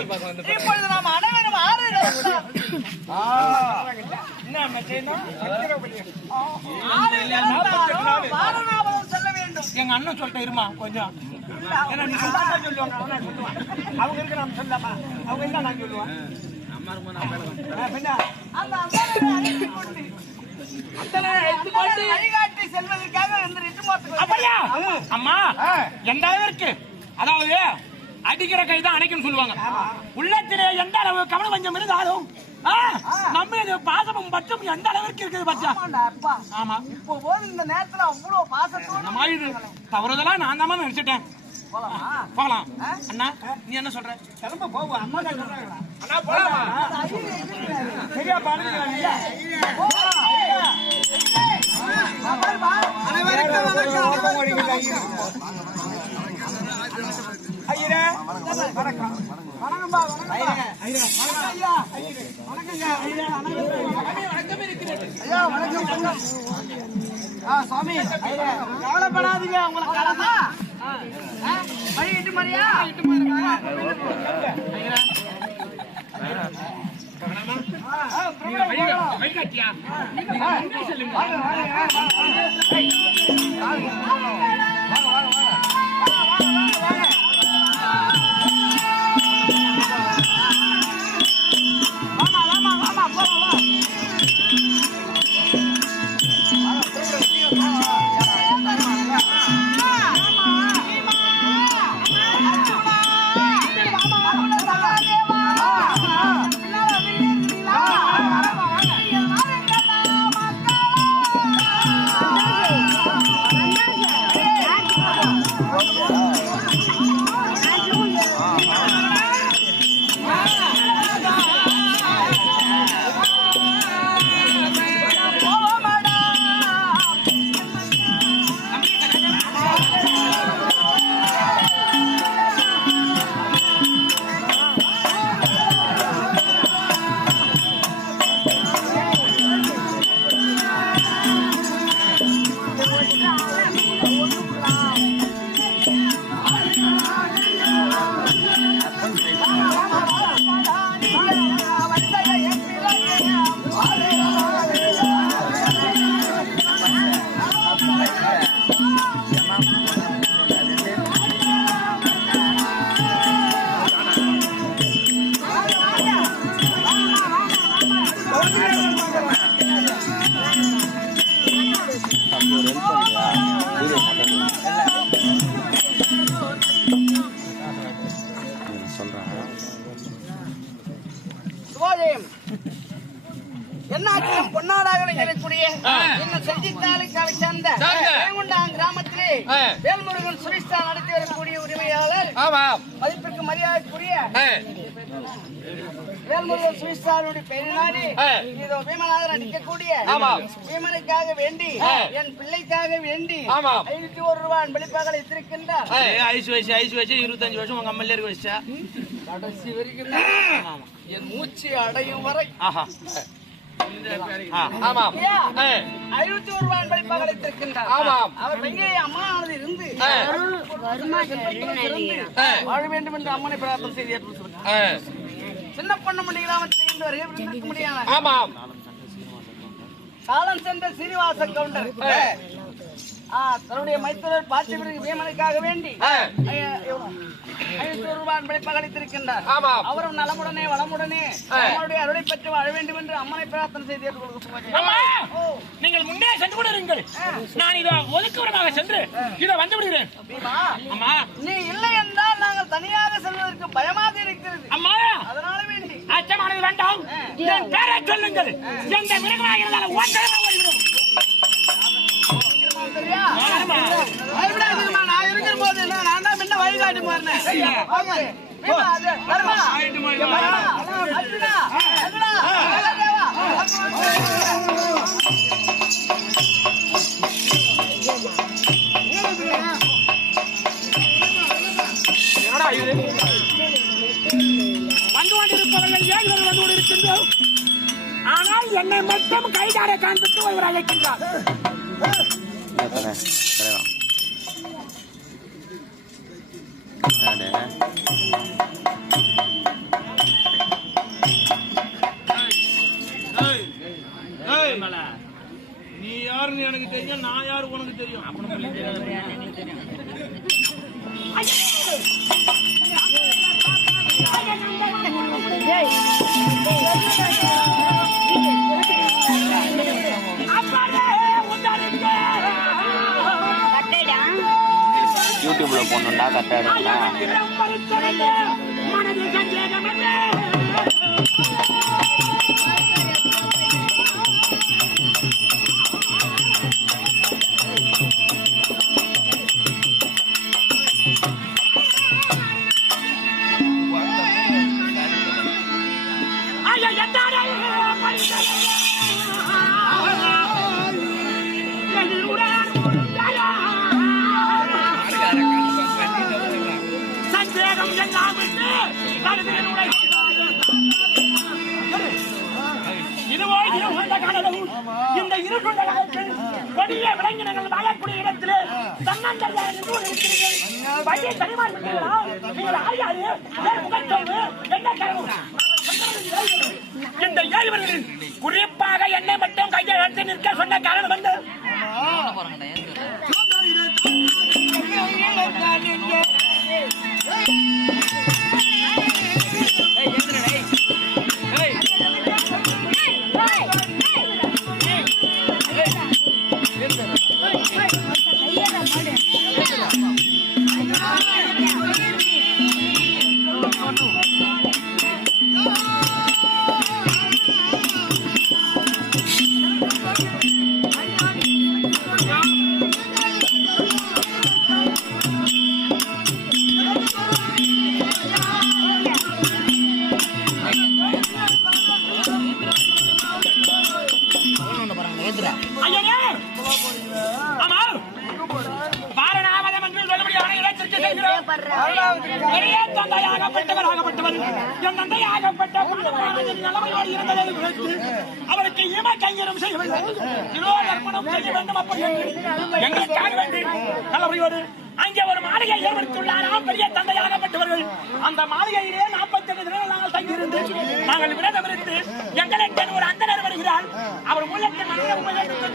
இப்பொழுது நாம் அனைவரும் ஆறு செல்ல வேண்டும் எங்க அண்ணன் சொல்லிட்டு இருமா கொஞ்சம். ஏன்னா நீ சொன்னா தான் சொல்லுவாங்க. அவன் நான் சொல்லுவான். அவங்க இருக்க நம்ம சொல்லாமா அவங்க இருந்தா நான் சொல்லுவேன்? வழிகாட்டி செல்வதற்காக ரிட்டுமோத்துக்கு அப்படியா? அம்மா எந்த அளவிற்கு அதாவது அடிக்கிற கை தான் அணைக்கும் சொல்லுவாங்க. உள்ளத்திலே எந்த அளவு கவனம் கொஞ்சம் இருந்தாலும் நம்ம இது பாசமும் பற்றும் எந்த அளவிற்கு இருக்குது பச்சா ஆமா. இப்போ போது இந்த நேரத்துல அவ்வளவு பாசத்தோட இந்த மாதிரி இது தவறுதலா நான் தான் நினைச்சிட்டேன். போகலாம். அண்ணா நீ என்ன சொல்ற? கிளம்ப போவோம் அம்மா தான் சொல்றாங்களா அண்ணா போலாமா? சரியா பாருங்க. கவலைப்படாதீங்க உங்களை கடமா வழி இட்டு மாதிரியா இட்டு வழிகாட்டியா சுபோதயம் இருக்கக்கூடிய இந்த செய்தித்தாளை காலை சேர்ந்த வேங்குண்டான் கிராமத்திலே வேல்முருகன் சுரேஷ்தா நடத்தி வரக்கூடிய உரிமையாளர். மதிப்பிற்கு மரியாதைக்குரிய வேல்முருகன் சுரேஷ்தாருடைய பெயரினாலே இதோ பீமநாதர் அடிக்கக்கூடிய பீமனுக்காக வேண்டி என் பிள்ளைக்காக வேண்டி ஐநூத்தி ஒரு ரூபாய் அன்பளிப்பாக வைத்திருக்கின்றார் ஐசு வயசு ஐசு வயசு இருபத்தஞ்சு வருஷம் உங்க வச்சா கடைசி வரைக்கும் என் மூச்சு அடையும் வரை ஆமாம். ஐயா, ஐநூத்தி ஒரு ரூபாய் அன்பளிப்பாக வைத்திருக்கின்றார் அவர் பையன் அம்மானது இருந்து வாழ வேண்டும் என்று அம்மனை பிரார்த்தனை செய்து. சின்ன புரிந்திருக்க முடியாது. ஆமாம். காலம் சென்ற சீனிவாச கவுண்டர். தன்னுடைய மைத்தனர் பாட்டிபிற்கு வீமனுக்காக வேண்டி ஒரு ரூபாய் அன்பளிப்பாக அளித்திருக்கின்றார் அவரும் நலமுடனே வளமுடனே நம்மளுடைய அருளை பெற்று வாழ வேண்டும் என்று அம்மனை பிரார்த்தனை செய்து நீங்கள் முன்னே சென்று கொண்டிருங்கள் நான் இதோ ஒதுக்குவரமாக சென்று இதோ வந்து விடுகிறேன். நீ இல்லை என்றால் நாங்கள் தனியாக செல்வதற்கு பயமாக இருக்கிறது. அம்மா. அதனால வேண்டி. அச்சமானது வேண்டாம். என் பேரை சொல்லுங்கள். எந்த மிருகமாக இருந்தாலும் வந்து கொண்டிருப்பவர்கள் பேர் வந்து கொண்டிருக்கின்றோம் ஆனால் என்னை மட்டும் கைதாட காண்பித்து ஒருவர் அழைக்கின்றார் தெரியும் Ay, இந்த இருளுள்ள காலத்தில் கொடிய விலங்கினங்கள் வாழக்கூடிய இடத்திலே. வழியை? நீங்கள்? என்ன கனவு? இந்த ஏழுவர்களில் குறிப்பாக என்னை மட்டும் கையை எடுத்து நிற்க சொன்ன காரணம் வந்து என் தந்தையாகப்பட்ட பாண்டுரங்கனின் நிலைமையோடு இருந்ததை அவருக்கு ஈம கையெழும் செய்யவில்லை. செய்ய வேண்டும் அப்படி எங்களுக்காக வேண்டி நல்லபடியோடு அங்கே ஒரு மாளிகை ஏற்படுத்தியுள்ளாராம் பெரிய தந்தையாகப்பட்டவர்கள். அந்த மாளிகையிலே நாற்பத்தி எட்டு தினங்கள் நாங்கள் தங்கியிருந்து நாங்கள் விரதம் இருந்து எங்களுக்கு ஒரு அந்தனர் வருகிறார். அவர் மூலத்தின் மனித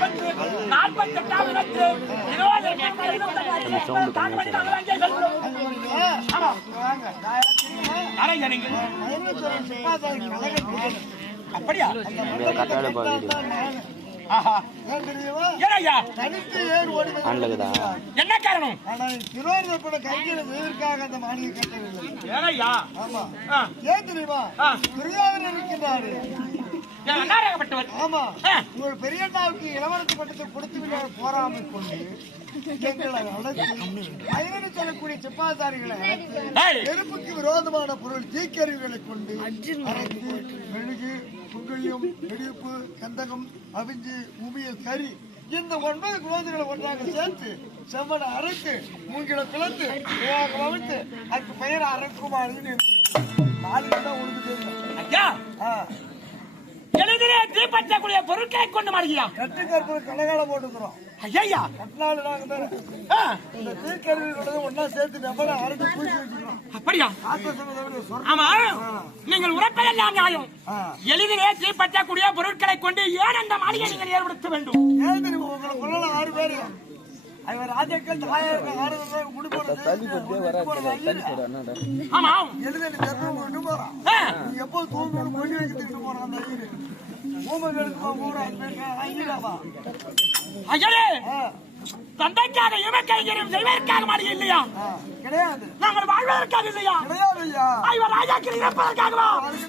வந்து நாற்பத்தி எட்டாவது இடத்து யாரையா நீங்க அப்படியா வந்து ஆன்லக்குதா என்ன காரணம் திருவாரூர் கையில் செய்வதற்காக அந்த மாளிகை கட்டவில்லை ஏன் தெரியுமா. துரியாதன் இருக்கின்றாரு அன்னாராகப்பட்டவர் ஆமா. உங்கள் பெரியண்ணாவுக்கு இளவரசு பட்டத்தை கொடுத்து விட போராமல் கொண்டு எங்களை அழைத்து பயனு சொல்லக்கூடிய ஏய், நெருப்புக்கு விரோதமான பொருள் தீக்கருவிகளை கொண்டு அரைத்து மெழுகு குங்குளியம் வெடிப்பு கந்தகம் அவிஞ்சு உமியல் கறி இந்த ஒன்பது குலோதுகளை ஒன்றாக சேர்த்து செம்மனை அரைத்து மூங்கில பிளந்து அவிழ்த்து அதுக்கு பெயர் தான் உனக்கு தெரியும் ஐயா ஆ, எளிதிலே தீப்பற்றக்கூடிய பொருட்களை கொண்டு மாறுகியா கட்டு கற்பூர கலகாலம் போட்டுக்கிறோம் ஐயா கட்டினாலு நாங்க ஆ, இந்த தீக்கருவிகளோட ஒன்னா சேர்த்து நம்பரை அரைச்சு பூசி வச்சுக்கிறோம் அப்படியா? ஆமா. நீங்கள் உரைப்பதெல்லாம் நியாயம். எளிதிலே தீப்பற்றக்கூடிய பொருட்களை கொண்டு ஏன் அந்த மாளிகை நீங்கள் ஏற்படுத்த வேண்டும். ஏன் தெரியுமா உங்களை கொள்ளல ஆறு பேரு? பேர் ஆமா எழுதி போறான் எப்போ தூங்கணும் கொண்டு வைக்கிறதுக்கு போறான் அந்த ஐயரு தந்தைக்காக இவக்கையும் செய்வதற்காக மாளிகை இல்லையா? கிடையாது. நாங்கள் வாழ்வதற்காக இல்லையா? கிடையாது ஐயா இவர் ராஜாக்கள் இறப்பதற்காகவா?